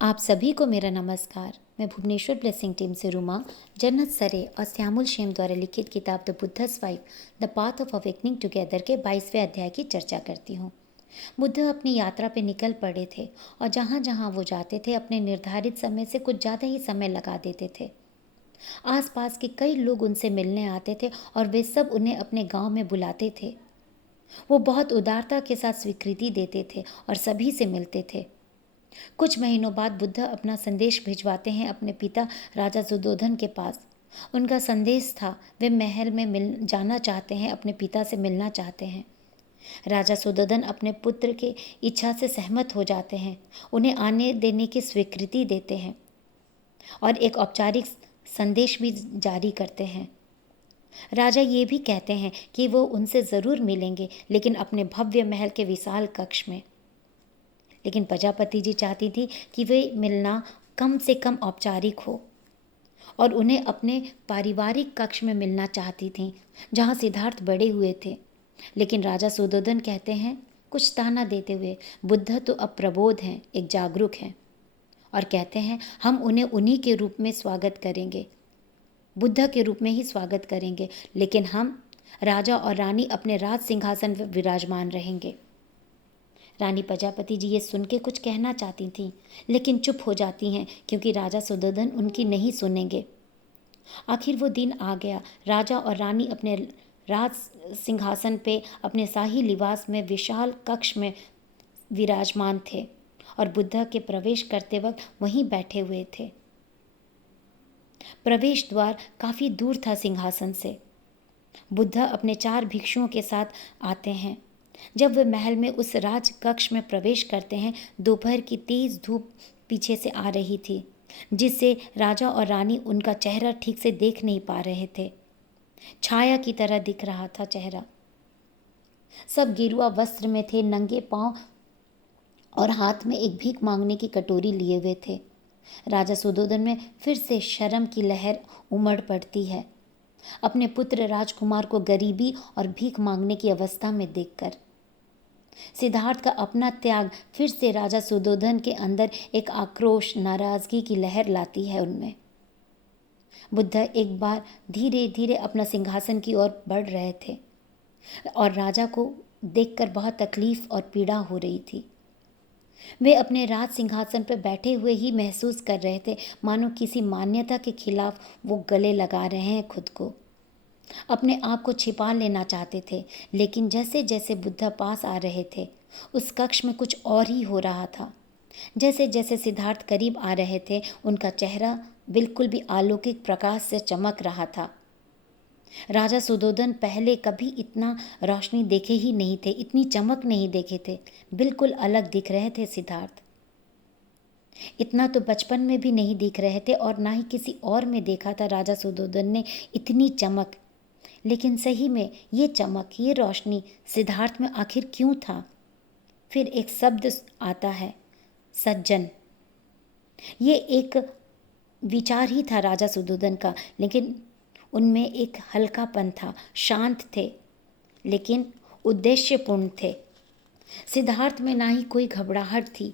आप सभी को मेरा नमस्कार। मैं भुवनेश्वर ब्लेसिंग टीम से रूमा जन्नत सरे और श्यामुल शेम द्वारा लिखित किताब the Buddha's wife the path of awakening together के 22वें अध्याय की चर्चा करती हूँ। बुद्ध अपनी यात्रा पे निकल पड़े थे और जहाँ जहाँ वो जाते थे अपने निर्धारित समय से कुछ ज़्यादा ही समय लगा देते थे। आसपास के कई लोग उनसे मिलने आते थे और वे सब उन्हें अपने गांव में बुलाते थे। वो बहुत उदारता के साथ स्वीकृति देते थे और सभी से मिलते थे। कुछ महीनों बाद बुद्ध अपना संदेश भिजवाते हैं अपने पिता राजा सुद्धोधन के पास। उनका संदेश था, वे महल में मिल जाना चाहते हैं, अपने पिता से मिलना चाहते हैं। राजा सुद्धोधन अपने पुत्र के इच्छा से सहमत हो जाते हैं, उन्हें आने देने की स्वीकृति देते हैं और एक औपचारिक संदेश भी जारी करते हैं। राजा ये भी कहते हैं कि वो उनसे ज़रूर मिलेंगे, लेकिन अपने भव्य महल के विशाल कक्ष में। लेकिन प्रजापति जी चाहती थी कि वे मिलना कम से कम औपचारिक हो और उन्हें अपने पारिवारिक कक्ष में मिलना चाहती थीं, जहाँ सिद्धार्थ बड़े हुए थे। लेकिन राजा सुद्धोधन कहते हैं, कुछ ताना देते हुए, बुद्ध तो अब प्रबोध हैं, एक जागरूक हैं, और कहते हैं हम उन्हें उन्हीं के रूप में स्वागत करेंगे, बुद्ध के रूप में ही स्वागत करेंगे, लेकिन हम राजा और रानी अपने राज सिंहासन पर विराजमान रहेंगे। रानी प्रजापति जी ये सुन के कुछ कहना चाहती थीं, लेकिन चुप हो जाती हैं क्योंकि राजा सुद्धोधन उनकी नहीं सुनेंगे। आखिर वो दिन आ गया। राजा और रानी अपने राज सिंहासन पे अपने शाही लिबास में विशाल कक्ष में विराजमान थे और बुद्ध के प्रवेश करते वक्त वहीं बैठे हुए थे। प्रवेश द्वार काफ़ी दूर था सिंहासन से। बुद्ध अपने 4 भिक्षुओं के साथ आते हैं। जब वे महल में उस राज कक्ष में प्रवेश करते हैं, दोपहर की तेज धूप पीछे से आ रही थी, जिससे राजा और रानी उनका चेहरा ठीक से देख नहीं पा रहे थे। छाया की तरह दिख रहा था चेहरा। सब गेरुआ वस्त्र में थे, नंगे पांव और हाथ में एक भीख मांगने की कटोरी लिए हुए थे। राजा सुद्धोधन में फिर से शर्म की लहर उमड़ पड़ती है, अपने पुत्र राजकुमार को गरीबी और भीख मांगने की अवस्था में देखकर। सिद्धार्थ का अपना त्याग फिर से राजा सुद्धोधन के अंदर एक आक्रोश, नाराजगी की लहर लाती है उनमें। बुद्ध एक बार धीरे धीरे अपना सिंहासन की ओर बढ़ रहे थे और राजा को देखकर बहुत तकलीफ और पीड़ा हो रही थी। वे अपने राज सिंहासन पर बैठे हुए ही महसूस कर रहे थे, मानो किसी मान्यता के खिलाफ वो गले लगा रहे हैं खुद को, अपने आप को छिपा लेना चाहते थे। लेकिन जैसे जैसे बुद्ध पास आ रहे थे, उस कक्ष में कुछ और ही हो रहा था। जैसे जैसे सिद्धार्थ करीब आ रहे थे, उनका चेहरा बिल्कुल भी अलौकिक प्रकाश से चमक रहा था। राजा सुद्धोधन पहले कभी इतना रोशनी देखे ही नहीं थे, इतनी चमक नहीं देखे थे। बिल्कुल अलग दिख रहे थे सिद्धार्थ। इतना तो बचपन में भी नहीं दिख रहे थे और ना ही किसी और में देखा था राजा सुद्धोधन ने इतनी चमक। लेकिन सही में ये चमक, ये रोशनी सिद्धार्थ में आखिर क्यों था? फिर एक शब्द आता है, सज्जन। ये एक विचार ही था राजा सुद्धोधन का, लेकिन उनमें एक हल्कापन था, शांत थे लेकिन उद्देश्यपूर्ण थे। सिद्धार्थ में ना ही कोई घबराहट थी,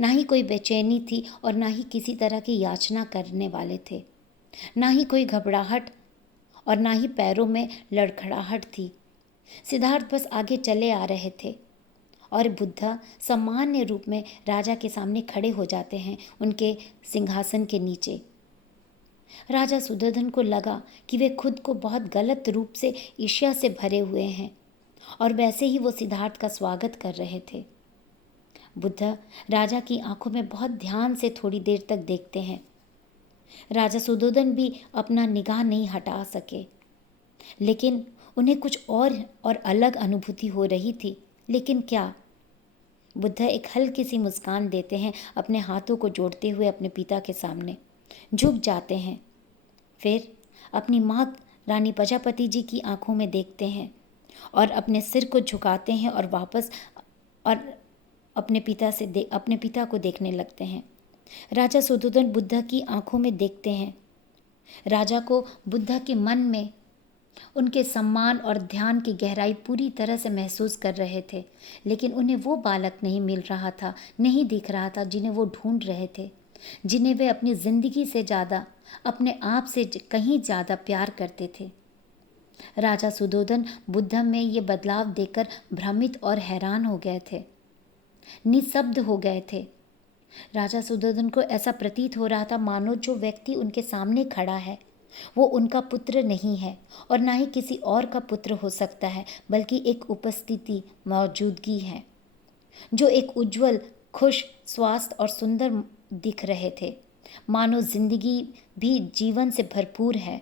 ना ही कोई बेचैनी थी और ना ही किसी तरह की याचना करने वाले थे। ना ही कोई घबराहट और ना ही पैरों में लड़खड़ाहट थी। सिद्धार्थ बस आगे चले आ रहे थे और बुद्ध सामान्य रूप में राजा के सामने खड़े हो जाते हैं, उनके सिंहासन के नीचे। राजा सुद्धोधन को लगा कि वे खुद को बहुत गलत रूप से ईर्ष्या से भरे हुए हैं और वैसे ही वो सिद्धार्थ का स्वागत कर रहे थे। बुद्ध राजा की आंखों में बहुत ध्यान से थोड़ी देर तक देखते हैं। राजा सुद्धोधन भी अपना निगाह नहीं हटा सके, लेकिन उन्हें कुछ और अलग अनुभूति हो रही थी। लेकिन क्या? बुद्ध एक हल्की सी मुस्कान देते हैं, अपने हाथों को जोड़ते हुए अपने पिता के सामने झुक जाते हैं। फिर अपनी माँ रानी प्रजापति जी की आंखों में देखते हैं और अपने सिर को झुकाते हैं और वापस और अपने पिता को देखने लगते हैं। राजा सुद्धोधन बुद्ध की आंखों में देखते हैं। राजा को बुद्ध के मन में उनके सम्मान और ध्यान की गहराई पूरी तरह से महसूस कर रहे थे, लेकिन उन्हें वो बालक नहीं मिल रहा था, नहीं दिख रहा था जिन्हें वो ढूंढ रहे थे, जिन्हें वे अपनी जिंदगी से ज़्यादा, अपने आप से कहीं ज़्यादा प्यार करते थे। राजा सुदोधन बुद्ध में ये बदलाव देखकर भ्रमित और हैरान हो गए थे, निशब्द हो गए थे। राजा सुदोधन को ऐसा प्रतीत हो रहा था मानो जो व्यक्ति उनके सामने खड़ा है वो उनका पुत्र नहीं है और ना ही किसी और का पुत्र हो सकता है, बल्कि एक उपस्थिति, मौजूदगी है जो एक उज्जवल, खुश, स्वस्थ और सुंदर दिख रहे थे, मानो जिंदगी भी जीवन से भरपूर है।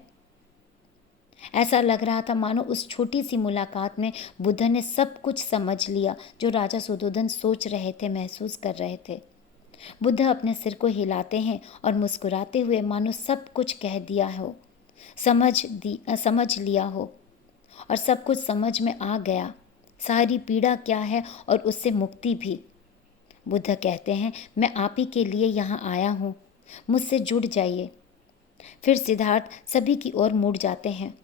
ऐसा लग रहा था मानो उस छोटी सी मुलाकात में बुद्ध ने सब कुछ समझ लिया जो राजा सुदोधन सोच रहे थे, महसूस कर रहे थे। बुद्ध अपने सिर को हिलाते हैं और मुस्कुराते हुए मानो सब कुछ कह दिया हो, समझ लिया हो और सब कुछ समझ में आ गया, सारी पीड़ा क्या है और उससे मुक्ति भी। बुद्ध कहते हैं, मैं आप ही के लिए यहाँ आया हूँ, मुझसे जुड़ जाइए। फिर सिद्धार्थ सभी की ओर मुड़ जाते हैं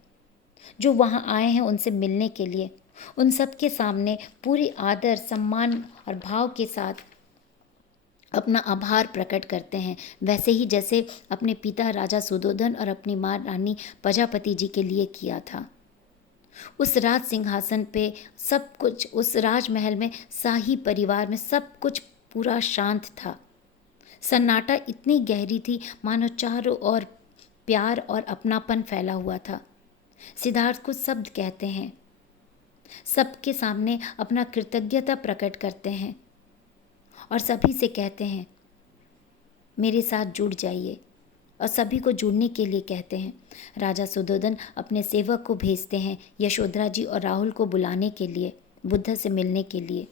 जो वहाँ आए हैं उनसे मिलने के लिए। उन सब के सामने पूरी आदर, सम्मान और भाव के साथ अपना आभार प्रकट करते हैं, वैसे ही जैसे अपने पिता राजा सुदोधन और अपनी माँ रानी प्रजापति जी के लिए किया था। उस राज सिंहासन पे सब कुछ, उस राजमहल में, शाही परिवार में सब कुछ पूरा शांत था। सन्नाटा इतनी गहरी थी मानो चारों ओर प्यार और अपनापन फैला हुआ था। सिद्धार्थ कुछ शब्द कहते हैं, सबके सामने अपना कृतज्ञता प्रकट करते हैं और सभी से कहते हैं मेरे साथ जुड़ जाइए, और सभी को जुड़ने के लिए कहते हैं। राजा सुदोधन अपने सेवक को भेजते हैं यशोधरा जी और राहुल को बुलाने के लिए, बुद्ध से मिलने के लिए।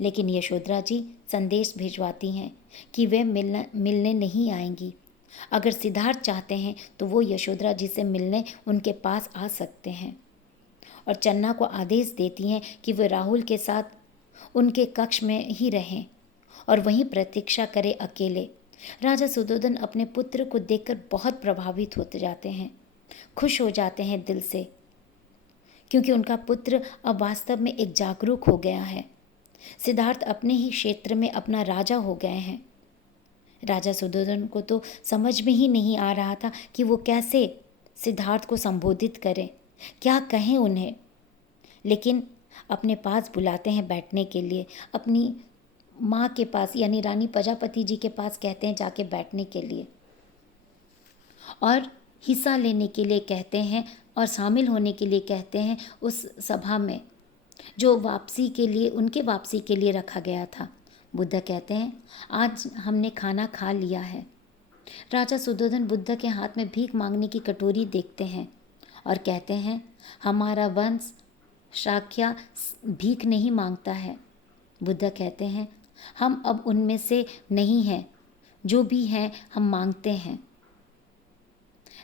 लेकिन यशोधरा जी संदेश भिजवाती हैं कि वे मिलने नहीं आएंगी। अगर सिद्धार्थ चाहते हैं तो वो यशोधरा जी से मिलने उनके पास आ सकते हैं, और चन्ना को आदेश देती हैं कि वे राहुल के साथ उनके कक्ष में ही रहें और वहीं प्रतीक्षा करें अकेले। राजा सुदोधन अपने पुत्र को देखकर बहुत प्रभावित होते जाते हैं, खुश हो जाते हैं दिल से, क्योंकि उनका पुत्र अब वास्तव में एक जागरूक हो गया है। सिद्धार्थ अपने ही क्षेत्र में अपना राजा हो गए हैं। राजा सुदोधन को तो समझ में ही नहीं आ रहा था कि वो कैसे सिद्धार्थ को संबोधित करें, क्या कहें उन्हें, लेकिन अपने पास बुलाते हैं बैठने के लिए, अपनी माँ के पास यानी रानी प्रजापति जी के पास कहते हैं जाके बैठने के लिए और हिस्सा लेने के लिए कहते हैं और शामिल होने के लिए कहते हैं उस सभा में जो वापसी के लिए, उनके वापसी के लिए रखा गया था। बुद्ध कहते हैं आज हमने खाना खा लिया है। राजा सुदोधन बुद्ध के हाथ में भीख मांगने की कटोरी देखते हैं और कहते हैं हमारा वंश शाक्या भीख नहीं मांगता है। बुद्ध कहते हैं हम अब उनमें से नहीं हैं, जो भी हैं हम मांगते हैं।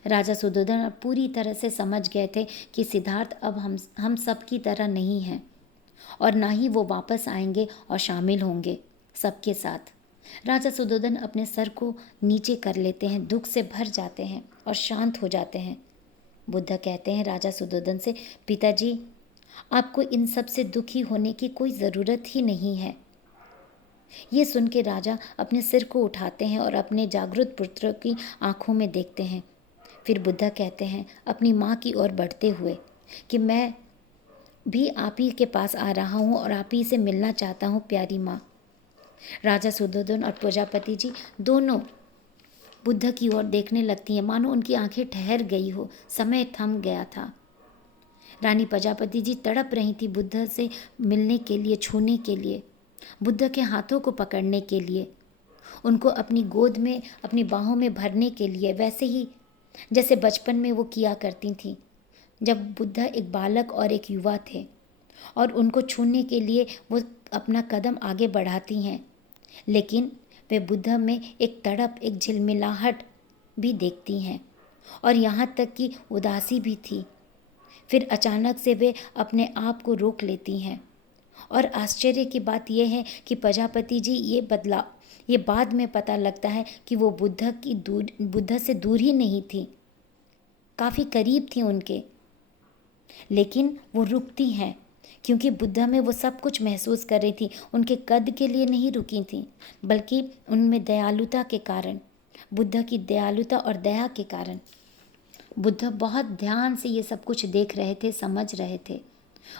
राजा सुदोधन अब पूरी तरह से समझ गए थे कि सिद्धार्थ अब हम सब की तरह नहीं हैं और ना ही वो वापस आएंगे और शामिल होंगे सबके साथ। राजा सुदोधन अपने सर को नीचे कर लेते हैं, दुख से भर जाते हैं और शांत हो जाते हैं। बुद्ध कहते हैं राजा सुदोधन से, पिताजी आपको इन सब से दुखी होने की कोई ज़रूरत ही नहीं है। ये सुन के राजा अपने सिर को उठाते हैं और अपने जागृत पुत्र की आंखों में देखते हैं। फिर बुद्ध कहते हैं अपनी माँ की ओर बढ़ते हुए कि मैं भी आप ही के पास आ रहा हूँ और आप ही से मिलना चाहता हूँ प्यारी माँ। राजा सुदोधन और प्रजापति जी दोनों बुद्ध की ओर देखने लगती हैं, मानो उनकी आंखें ठहर गई हो, समय थम गया था। रानी प्रजापति जी तड़प रही थी बुद्ध से मिलने के लिए, छूने के लिए, बुद्ध के हाथों को पकड़ने के लिए, उनको अपनी गोद में, अपनी बाहों में भरने के लिए, वैसे ही जैसे बचपन में वो किया करती थीं जब बुद्ध एक बालक और एक युवा थे, और उनको छूने के लिए वो अपना कदम आगे बढ़ाती हैं, लेकिन वे बुद्ध में एक तड़प, एक झिलमिलाहट भी देखती हैं और यहाँ तक कि उदासी भी थी। फिर अचानक से वे अपने आप को रोक लेती हैं, और आश्चर्य की बात यह है कि प्रजापति जी ये बाद में पता लगता है कि वो बुद्ध से दूर ही नहीं थी, काफ़ी करीब थी उनके, लेकिन वो रुकती हैं क्योंकि बुद्धा में वो सब कुछ महसूस कर रही थी। उनके कद के लिए नहीं रुकी थी, बल्कि उनमें दयालुता के कारण, बुद्ध की दयालुता और दया के कारण। बुद्ध बहुत ध्यान से ये सब कुछ देख रहे थे, समझ रहे थे।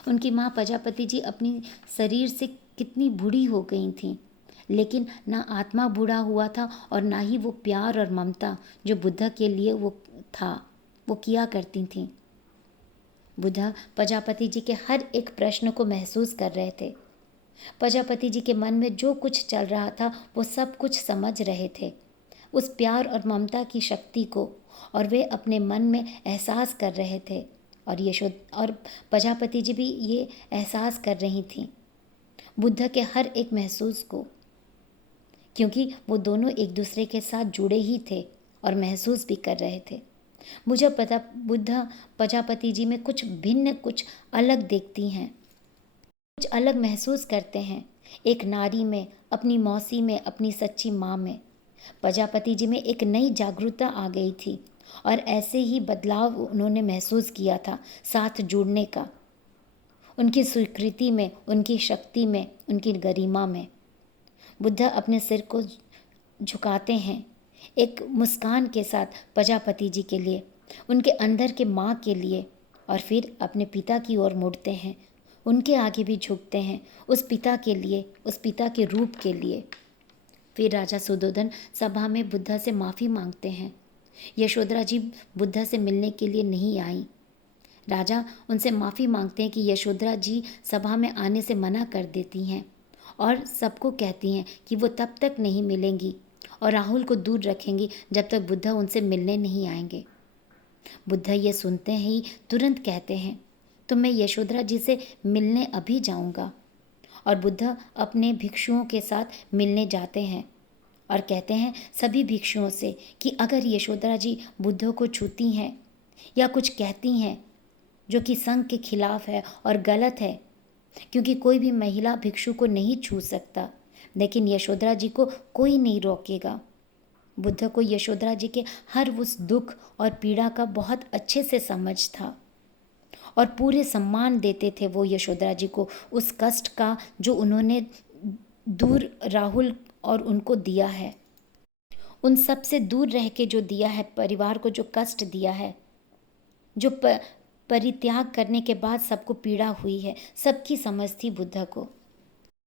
उनकी माँ प्रजापति जी अपनी शरीर से कितनी बूढ़ी हो गई थीं, लेकिन ना आत्मा बूढ़ा हुआ था और ना ही वो प्यार और ममता जो बुद्ध के लिए वो था, वो किया करती थीं। बुद्ध प्रजापति जी के हर एक प्रश्न को महसूस कर रहे थे। प्रजापति जी के मन में जो कुछ चल रहा था वो सब कुछ समझ रहे थे, उस प्यार और ममता की शक्ति को, और वे अपने मन में एहसास कर रहे थे। और प्रजापति जी भी ये एहसास कर रही थीं बुद्ध के हर एक महसूस को, क्योंकि वो दोनों एक दूसरे के साथ जुड़े ही थे और महसूस भी कर रहे थे। मुझे पता बुद्ध प्रजापति जी में कुछ भिन्न, कुछ अलग देखती हैं, कुछ अलग महसूस करते हैं। एक नारी में, अपनी मौसी में, अपनी सच्ची माँ में। प्रजापति जी में एक नई जागरूकता आ गई थी और ऐसे ही बदलाव उन्होंने महसूस किया था साथ जुड़ने का, उनकी स्वीकृति में, उनकी शक्ति में, उनकी गरिमा में। बुद्ध अपने सिर को झुकाते हैं एक मुस्कान के साथ प्रजापति जी के लिए, उनके अंदर के माँ के लिए, और फिर अपने पिता की ओर मुड़ते हैं, उनके आगे भी झुकते हैं, उस पिता के लिए, उस पिता के रूप के लिए। फिर राजा सुद्धोधन सभा में बुद्ध से माफ़ी मांगते हैं। यशोधरा जी बुद्ध से मिलने के लिए नहीं आई। राजा उनसे माफ़ी मांगते हैं कि यशोधरा जी सभा में आने से मना कर देती हैं और सबको कहती हैं कि वो तब तक नहीं मिलेंगी और राहुल को दूर रखेंगी जब तक बुद्ध उनसे मिलने नहीं आएंगे। बुद्ध ये सुनते ही तुरंत कहते हैं, तो मैं यशोधरा जी से मिलने अभी जाऊंगा। और बुद्ध अपने भिक्षुओं के साथ मिलने जाते हैं और कहते हैं सभी भिक्षुओं से कि अगर यशोधरा जी बुद्ध को छूती हैं या कुछ कहती हैं जो कि संघ के खिलाफ है और गलत है, क्योंकि कोई भी महिला भिक्षु को नहीं छू सकता, लेकिन यशोधरा जी को कोई नहीं रोकेगा। बुद्ध को यशोधरा जी के हर उस दुख और पीड़ा का बहुत अच्छे से समझ था और पूरे सम्मान देते थे वो यशोधरा जी को, उस कष्ट का जो उन्होंने दूर राहुल और उनको दिया है, उन सब से दूर रह के जो दिया है, परिवार को जो कष्ट दिया है, जो परित्याग करने के बाद सबको पीड़ा हुई है, सबकी समझ थी बुद्ध को।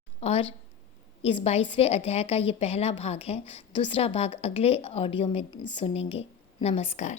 और इस 22वें अध्याय का ये पहला भाग है। दूसरा भाग अगले ऑडियो में सुनेंगे। नमस्कार।